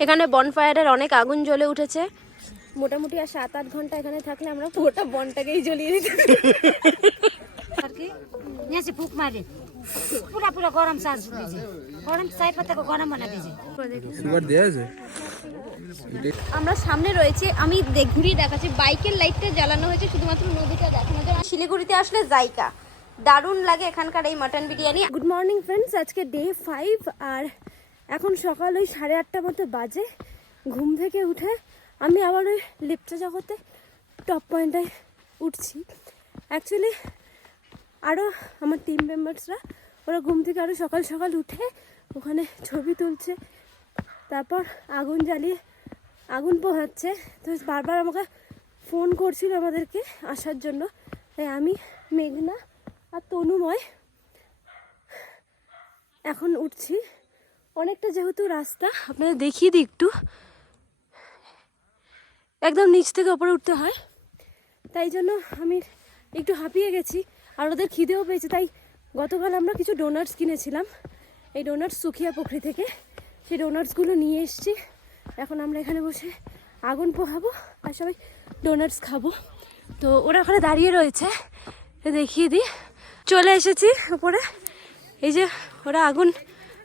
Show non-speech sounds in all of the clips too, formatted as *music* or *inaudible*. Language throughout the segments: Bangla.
এখানে বনফায়ারের অনেক আগুন জ্বলে উঠেছে। মোটামুটি আর সাত আট ঘণ্টা এখানে থাকলে আমরা পুরোটা বনটাকেই জ্বলিয়ে দিতে আর কি? ফুক মারে। পুরা পুরা গরম সাজ দিয়েছে গরম চাই গরম বানা দিয়েছে আমরা সামনে রয়েছে আমি ঘুরে দেখাচ্ছি। বাইকের লাইটটা জ্বালানো হয়েছে শুধুমাত্র নদীটা দেখানো যায়। শিলিগুড়িতে আসলে জায়গা। দারুণ লাগে এখানকার এই mutton biryani. Good morning friends আজকে ডে ফাইভ আর এখন সকাল ওই সাড়ে আটটা মতো বাজে। ঘুম থেকে উঠে আমি আবার ওই লিপ্টা জগতে টপ পয়েন্টটায় উঠছি। অ্যাকচুয়ালি আরও আমার টিম মেম্বার্সরা ওরা ঘুম থেকে আরও সকাল সকাল উঠে ওখানে ছবি তুলছে। তারপর আগুন জ্বালিয়ে, আগুন পোহাচ্ছে। তো বারবার আমাকে ফোন করছিল আমাদেরকে আসার জন্য। তাই আমি, মেঘনা আর তনুময় এখন উঠছি। অনেকটা যেহেতু রাস্তা, আপনাদের দেখিয়ে দিই একটু। একদম নিচ থেকে ওপরে উঠতে হয়। তাই জন্য আমি একটু হাঁপিয়ে গেছি আর ওদের খিদেও পেয়েছে। তাই গতকাল আমরা কিছু ডোনাটস কিনেছিলাম। এই ডোনাটস সুখিয়া পুকুরি থেকে। সেই ডোনাটসগুলো নিয়ে এসেছি। এখন আমরা এখানে বসে আগুন পোহাবো আর সবাই ডোনাটস খাব। তো ওরা ওখানে দাঁড়িয়ে রয়েছে। দেখিয়ে দিই। চলে এসেছি উপরে। এই যে ওরা আগুন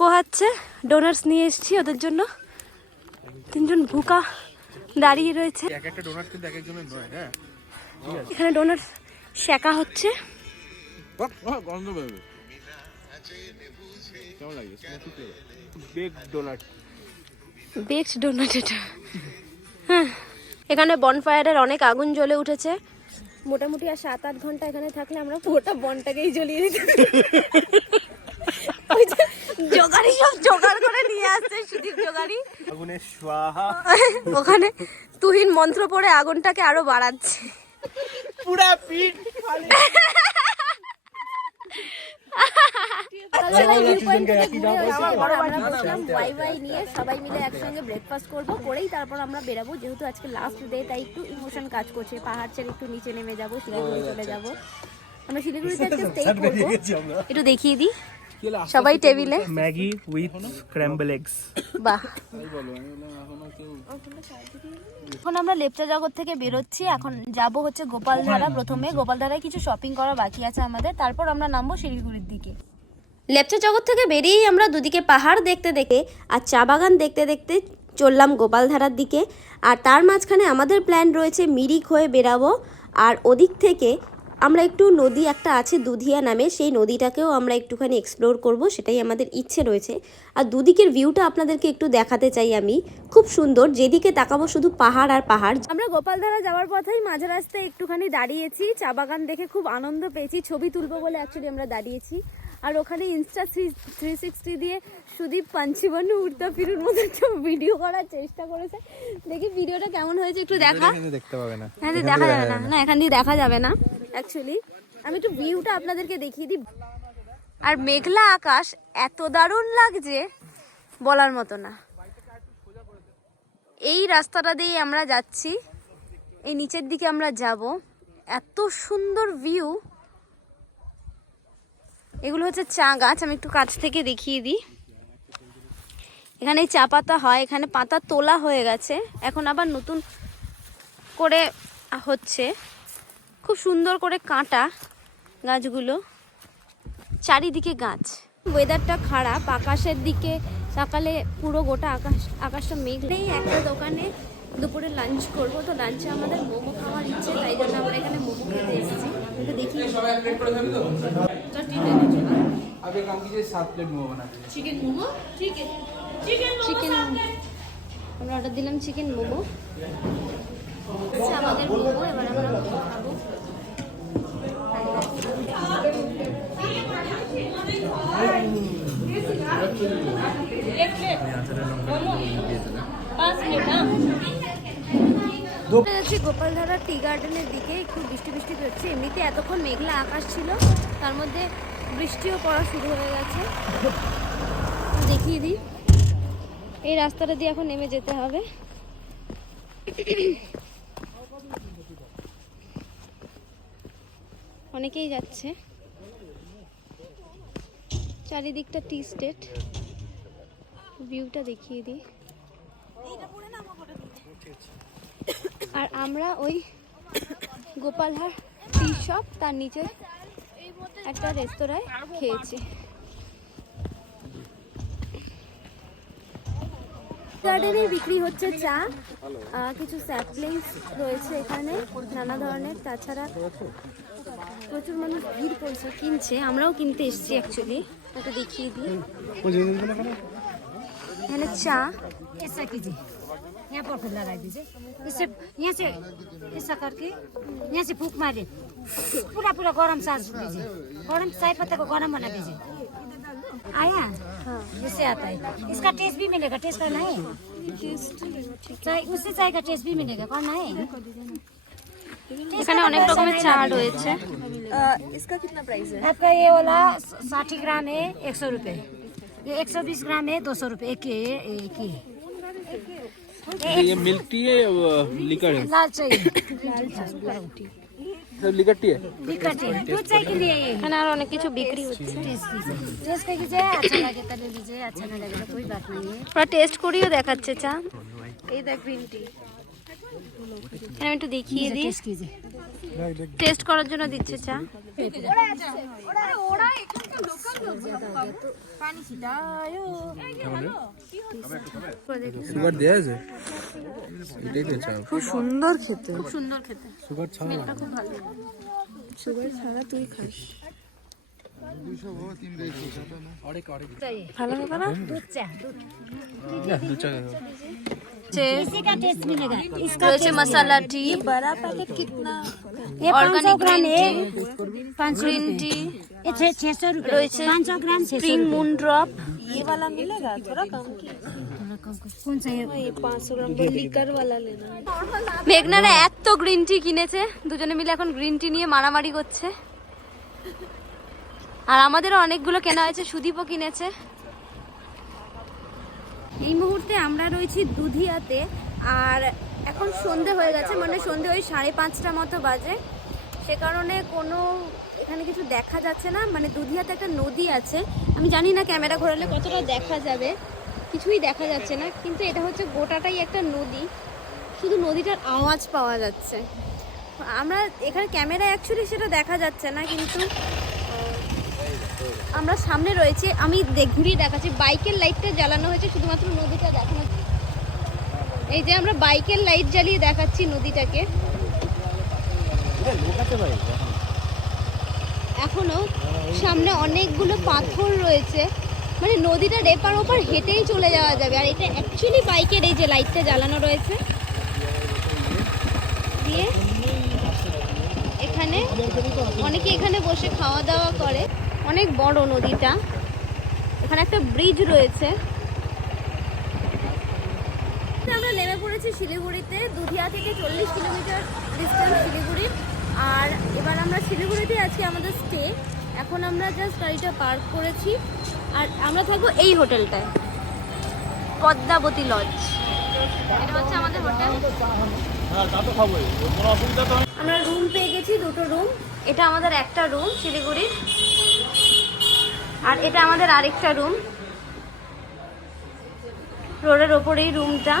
পোহাচ্ছে ডোনাটস নিয়ে এসেছি ওদের জন্য। তিনজন ভুকা দাঁড়িয়ে রয়েছে। হ্যাঁ? এখানে ডোনাটস শেখা হচ্ছে। ডোনাট বেকড ডোনাট এটা। হ্যাঁ এখানে বনফায়ারের অনেক আগুন জ্বলে উঠেছে। মোটামুটি আর সাত আট ঘণ্টা এখানে থাকলে আমরা পুরোটা বনটাকেই জ্বলিয়ে দিতে *laughs* জোগাড়ি সব জোগাড় করে নিয়ে আসছে সুদীপ জোগাড়ি ওখানে তুহিন মন্ত্র পড়ে আগুনটাকে আরও বাড়াচ্ছে। পুরা পিঠ ওয়াই ওয়াই নিয়ে সবাই মিলে একসঙ্গে ব্রেকফাস্ট করব করেই তারপর আমরা বেরাবো। যেহেতু আজকে লাস্ট ডে তাই একটু ইমোশন কাজ করছে। পাহাড় ছেড়ে একটু নিচে নেমে যাব শিলিগুড়ি চলে যাব। আমরা শিলিগুড়িতে আজকে *laughs* স্টে করব। একটু দেখিয়ে দিই। সবাই টেবিলে ম্যাগি উইথ স্ক্র্যাম্বল এগস বাহ। এখন আমরা লেপচা জগৎ থেকে বেরোচ্ছি। এখন যাব হচ্ছে গোপালধারা প্রথমে। গোপালধারায় কিছু শপিং করা বাকি আছে আমাদের। তারপর আমরা নামবো শিলিগুড়ির দিকে। লেপচা জগৎ থেকে বেরিয়েই আমরা দুদিকে পাহাড় দেখতে দেখে আর চা বাগান দেখতে দেখতে চললাম গোপালধারার দিকে। আর তার মাঝখানে আমাদের প্ল্যান রয়েছে মিরিক হয়ে বেরাবো। আর ওদিক থেকে আমরা একটু নদী একটা আছে দুধিয়া নামে সেই নদীটাকেও আমরা একটুখানি এক্সপ্লোর করব সেটাই আমাদের ইচ্ছে রয়েছে। আর দুদিকের ভিউটা আপনাদেরকে একটু দেখাতে চাই আমি। খুব সুন্দর যেদিকে তাকাবো শুধু পাহাড় আর পাহাড়। আমরা গোপালধারা যাওয়ার পথেই মাঝ রাস্তায় একটুখানি দাঁড়িয়েছি চা বাগান দেখে খুব আনন্দ পেয়েছি ছবি তুলবো বলে অ্যাকচুয়ালি আমরা দাঁড়িয়েছি। আর ওখানে ইনস্টা থ্রি থ্রি সিক্সটি দিয়ে সুদীপ পাঞ্চিবানু উড়তা ফিরুর মতো একটা ভিডিও করার চেষ্টা করেছে। দেখি ভিডিওটা কেমন হয়েছে একটু দেখা। দেখতে পাবে না। হ্যাঁ দেখা যাবে না। না এখান দিয়ে দেখা যাবে না। অ্যাকচুয়ালি আমি একটু ভিউটা আপনাদেরকে দেখিয়ে দিই। আর মেঘলা আকাশ এত দারুণ লাগছে বলার মতো না। এই রাস্তাটা দিয়ে আমরা যাচ্ছি। এই নিচের দিকে আমরা যাব। এত সুন্দর ভিউ এগুলো হচ্ছে চা গাছ, আমি একটু কাছ থেকে দেখিয়ে দিই। এখানে চা পাতা হয়, এখানে পাতা তোলা হয়ে গেছে। এখন আবার নতুন করে হচ্ছে। খুব সুন্দর করে কাঁটা গাছগুলো চারিদিকে গাছ। ওয়েদারটা খারাপ আকাশের দিকে সকালে পুরো গোটা আকাশ আকাশটা মেঘ নেই একটা দোকানে দুপুরে লাঞ্চ করব তো লাঞ্চে আমাদের মোমো খাওয়ার ইচ্ছে তাই জন্য আমরা এখানে মোমো খেতে এসেছি। দেখি। মোমো চিকেন আমরা অর্ডার দিলাম চিকেন মোমো। আচ্ছা, আমাদের মোমো এবার আমরা গোপালধারা টি গার্ডেনের দিকে একটু বৃষ্টি বৃষ্টি হচ্ছে। এমনিতে এতক্ষণ মেঘলা আকাশ ছিল, তার মধ্যে বৃষ্টিও পড়া শুরু হয়ে গেছে। দেখিয়ে দিই। এই রাস্তাটা দিয়ে এখন নেমে যেতে হবে। অনেকেই যাচ্ছে। চারিদিকটা টি স্টেট। ভিউটা দেখিয়ে দিই। আর আমরা ওই গোপালহার টি শপ তার নিচে একটা রেস্তোরাঁয় খেয়েছি। গার্ডেনে বিক্রি হচ্ছে চা কিছু স্যাপলিংস রয়েছে এখানে নানা ধরনের। তাছাড়া প্রচুর মানুষ ভিড় করছে কিনছে। আমরাও কিনতে এসেছি অ্যাকচুয়ালি একটা দেখিয়ে দিই। এখানে চা ऐसा कीजिए यहाँ पर खुद लगा दीजिए इससे यहाँ से ऐसा करके यहाँ से फूक मारिए पूरा पूरा गरम सास दीजिए गरम चाय पत्ता को गरम बना दीजिए आया हाँ इससे आता है इसका टेस्ट भी मिलेगा टेस्ट करना है चाय उससे चाय का टेस्ट भी मिलेगा करना है এখানে অনেক রকমের চা রয়েছে आपका ये वाला साठी ग्राम है एक सौ रुपये ये एक सौ बीस ग्राम है दो सौ रुपये एक ही है एक ही है ये मिल्क टी है या लिकर है लाल चाहिए सब लिकर टी है दिक्कत है दूध चाय के लिए ये এখানে আর অনেক কিছু বিক্রি হচ্ছে टेस्ट कीजिए टेस्ट कर कीजिए अच्छा लगे तो ले लीजिए अच्छा नहीं लगे तो कोई बात नहीं है ওরা টেস্ট করিও দেখাচ্ছে চা এই দেখ গ্রিন টি এখানে আমি একটু দেখিয়ে দিই। টেস্ট করার জন্য দিচ্ছে চা। খুব সুন্দর খুব সুন্দর খুব ভালো। ছাড়া তুই খাস। হবে না? রয়েছে মশালা টি ये पाँच सौ Organic ग्राम है green पाँच सौ গ্রিন रुपये টি ये छः छः सौ रुपये রয়েছে पाँच सौ ग्राम छः सौ স্প্রিং মুন ড্রপ कौन सा है মেঘনারা এত গ্রিন টি কিনেছে দুজনে মিলে এখন গ্রিন টি নিয়ে মারামারি করছে আর আমাদেরও অনেকগুলো কেনা হয়েছে সুদীপও কিনেছে এই মুহূর্তে আমরা রয়েছি দুধিয়াতে আর এখন সন্ধে হয়ে গেছে মানে সন্ধে ওই সাড়ে পাঁচটা মতো বাজে। সে কারণে কোনো এখানে কিছু দেখা যাচ্ছে না মানে দুধিয়াতে একটা নদী আছে। আমি জানি না ক্যামেরা ঘোরালে কতটা দেখা যাবে, কিছুই দেখা যাচ্ছে না, কিন্তু এটা হচ্ছে গোটাটাই একটা নদী। শুধু নদীটার আওয়াজ পাওয়া যাচ্ছে। আমরা এখানে ক্যামেরা অ্যাকচুয়ালি সেটা দেখা যাচ্ছে না, কিন্তু আমরা সামনে রয়েছে, আমি ঘুরিয়ে দেখাচ্ছি। বাইকের লাইটটা জ্বালানো হয়েছে, শুধুমাত্র নদীটা দেখানো এই যে আমরা বাইকের লাইট জ্বালিয়ে দেখাচ্ছি নদীটাকে। এখনও সামনে অনেকগুলো পাথর রয়েছে। মানে নদীটার এপার ওপার হেঁটেই চলে যাওয়া যাবে। আর এটা অ্যাকচুয়ালি বাইকের এই যে লাইটটা জ্বালানো রয়েছে। দিয়ে এখানে অনেকে এখানে বসে খাওয়া দাওয়া করে। অনেক বড় নদীটা। এখানে একটা ব্রিজ রয়েছে। আমরা নেমে পড়েছি শিলিগুড়িতে। দুধিয়া থেকে চল্লিশ কিলোমিটার ডিস্টেন্স শিলিগুড়ির আর এবার আমরা শিলিগুড়িতে আজকে আমাদের স্টে এখন আমরা জাস্ট গাড়িটা পার্ক করেছি। আর আমরা থাকব এই হোটেলটায়। পদ্মাবতী লজ এটা হচ্ছে আমাদের হোটেল। আমরা রুম পেয়ে গেছি দুটো রুম এটা আমাদের একটা রুম শিলিগুড়ির। আর এটা আমাদের আরেকটা রুম। রোডের ওপরেই রুমটা।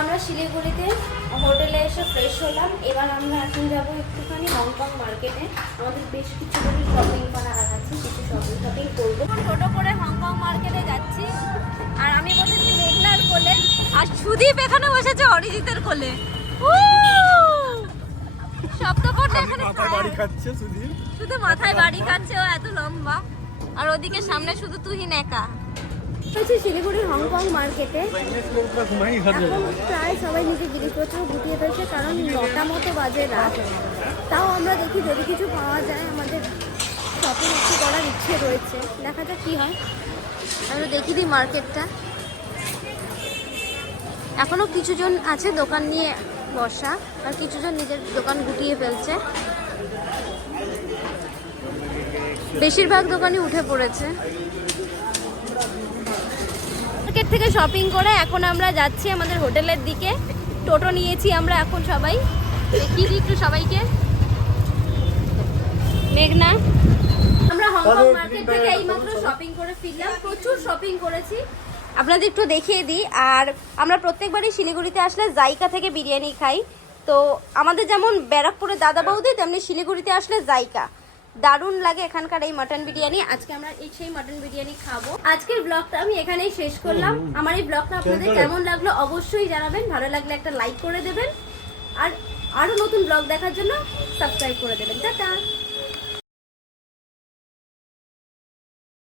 আমরা শিলিগুড়িতে হোটেলে এসে ফ্রেশ হলাম। এবার আমরা এখন যাব একটুখানি হংকং মার্কেটে। আমাদের বেশ কিছু শপিং করা আছে, কিছু শপিং শপিং করব টোটো করে হংকং মার্কেটে যাচ্ছি। আর আমি মেঘনার কোলে। আর সুদীপ এখানে বসেছে অরিজিতের কোলে। শব্দ করলে এখানে ছায়া। খাচ্ছে শুধু মাথায় বাড়ি খাচ্ছে ও এত লম্বা। আর ওদিকে সামনে শুধু তুহিন একা হচ্ছে শিলিগুড়ির হংকং মার্কেটে। এখন প্রায় সবাই নিজের জিনিসপত্র গুটিয়ে ফেলছে কারণ নটা মতো বাজে রাত। তাও আমরা দেখি যদি কিছু পাওয়া যায় আমাদের শপিং একটু করার ইচ্ছে রয়েছে। দেখা যাক কি হয়। আমরা দেখি দিই মার্কেটটা। এখনও কিছুজন আছে দোকান নিয়ে বসা আর কিছুজন নিজের দোকান গুটিয়ে ফেলছে। বেশিরভাগ দোকানই উঠে পড়েছে। মার্কেট থেকে শপিং করে এখন আমরা যাচ্ছি আমাদের হোটেলের দিকে। টোটো নিয়েছি আমরা এখন সবাই। দেখিয়ে দিই একটু সবাইকে। মেঘনা। আমরা হংকং মার্কেট থেকে এইমাত্র শপিং করে ফিরলাম। প্রচুর শপিং করেছি। আপনাদের একটু দেখিয়ে দিই। আর আমরা প্রত্যেকবারই শিলিগুড়িতে আসলে জাইকা থেকে বিরিয়ানি খাই। তো আমাদের যেমন ব্যারাকপুরে দাদা বৌদি, তেমনি শিলিগুড়িতে আসলে জাইকা। দারুণ লাগে এখানকার এই মাটন বিরিয়ানি। আজকে আমরা এই সেই মাটন বিরিয়ানি খাব। আজকের ব্লগটা আমি এখানেই শেষ করলাম। আমার এই ব্লগটা আপনাদের কেমন লাগল অবশ্যই জানাবেন। ভালো লাগলে একটা লাইক করে দেবেন। আর আরও নতুন ব্লগ দেখার জন্য সাবস্ক্রাইব করে দেবেন। টাটা!